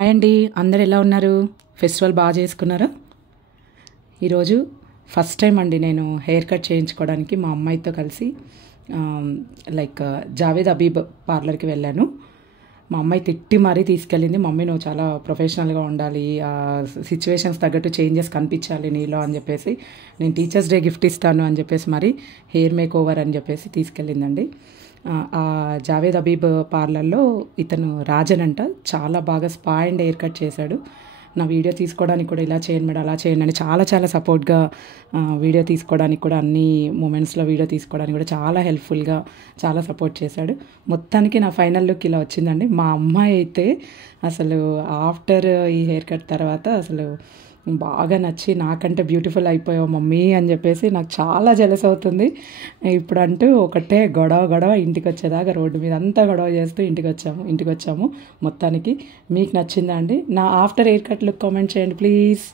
Hi అండి, అందరు ఎలా ఉన్నారు? ఫెస్టివల్ బాగా చేసుకున్నారా? ఈరోజు ఫస్ట్ టైం అండి నేను హెయిర్ కట్ చేయించుకోవడానికి మా అమ్మాయితో కలిసి లైక్ జావేద్ అబీబ్ పార్లర్కి వెళ్ళాను. మా అమ్మాయి తిట్టి మరీ తీసుకెళ్ళింది. మమ్మీ నువ్వు చాలా ప్రొఫెషనల్గా ఉండాలి, సిచ్యువేషన్స్ తగ్గట్టు చేంజెస్ కనిపించాలి నీలో అని చెప్పేసి, నేను టీచర్స్ డే గిఫ్ట్ ఇస్తాను అని చెప్పేసి మరి హెయిర్ మేక్ ఓవర్ అని చెప్పేసి తీసుకెళ్ళిందండి. ఆ జావేద్ అబీబ్ పార్లర్లో ఇతను రాజన్ అంట, చాలా బాగా స్పా అండ్ హెయిర్ కట్ చేశాడు. నా వీడియో తీసుకోవడానికి కూడా ఇలా చేయండి మేడం, అలా చేయండి అని చాలా చాలా సపోర్ట్గా, వీడియో తీసుకోవడానికి కూడా అన్ని మూమెంట్స్లో వీడియో తీసుకోవడానికి కూడా చాలా హెల్ప్ఫుల్గా చాలా సపోర్ట్ చేశాడు. మొత్తానికి నా ఫైనల్ లుక్ ఇలా వచ్చిందండి. మా అమ్మాయి అయితే అసలు ఆఫ్టర్ ఈ హెయిర్ కట్ తర్వాత అసలు బాగా నచ్చి, నాకంటే బ్యూటిఫుల్ అయిపోయావు మమ్మీ అని చెప్పేసి నాకు చాలా జెలస్ అవుతుంది. ఇప్పుడు అంటూ ఒకటే గొడవ ఇంటికి వచ్చేదాకా రోడ్డు మీద అంతా గొడవ చేస్తూ ఇంటికి వచ్చాము. మొత్తానికి మీకు నచ్చిందా అండి నా after hair cut look? Comment చేయండి ప్లీజ్.